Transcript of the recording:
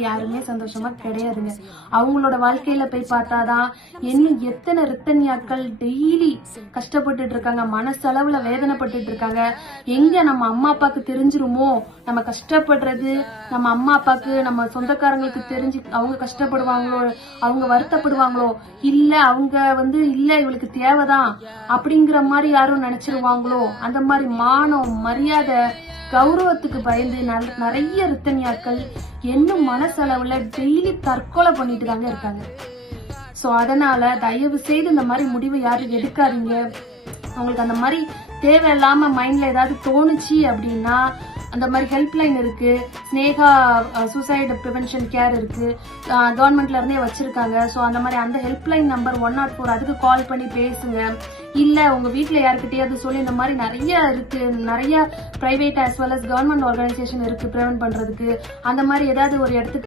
யாருமே சந்தோஷமா கிடையாதுங்க. அவங்களோட வாழ்க்கையில போய் பார்த்தாதான் இன்னும் எத்தனை ரித்தன்யாக்கள் டெய்லி கஷ்டப்பட்டுட்டு இருக்காங்க, மனசளவுல வேதனைப்பட்டுட்டு இருக்காங்க. எங்க நம்ம அம்மா அப்பாக்கு தெரிஞ்சிருமோ நம்ம கஷ்டப்படுறது, நம்ம அம்மா அப்பாக்கு நம்ம சொந்தக்காரங்களுக்கு தெரிஞ்சு அவங்க கஷ்டப்படுவாங்களோ, அவங்க வருத்தப்படுவாங்களோ, இல்ல அவங்க இல்ல இவளுக்கு தேவைதான் அப்படிங்கிற மாதிரி யாரும் நினைச்சிருவாங்களோ, அந்த மாதிரி மானம் மரியாதை கௌரவத்துக்கு பயந்து நிறைய ரித்தன்யாக்கள் இன்னும் மனசளவுல டெய்லி தற்கொலை பண்ணிட்டு தாங்க இருக்காங்க. சோ அதனால தயவு செய்து இந்த மாதிரி முடிவை யாரும் எடுக்காதீங்க. உங்களுக்கு அந்த மாதிரி தேவையில்லாம மைண்ட்ல ஏதாவது தோணுச்சு அப்படின்னா அந்த மாதிரி ஹெல்ப்லைன் இருக்கு, ஸ்னேகா சூசைட் ப்ரிவென்ஷன் கேர் இருக்கு, கவர்மெண்ட்ல இருந்தே வச்சிருக்காங்க. ஸோ அந்த மாதிரி அந்த ஹெல்ப்லைன் நம்பர் 104 அதுக்கு கால் பண்ணி பேசுங்க. இல்ல உங்க வீட்டுல யாருக்கிட்டையாவது சொல்லி இந்த மாதிரி நிறைய இருக்கு, நிறைய private as well as government organisation இருக்கு ப்ரிவென்ட் பண்றதுக்கு. அந்த மாதிரி ஏதாவது ஒரு இடத்துக்கு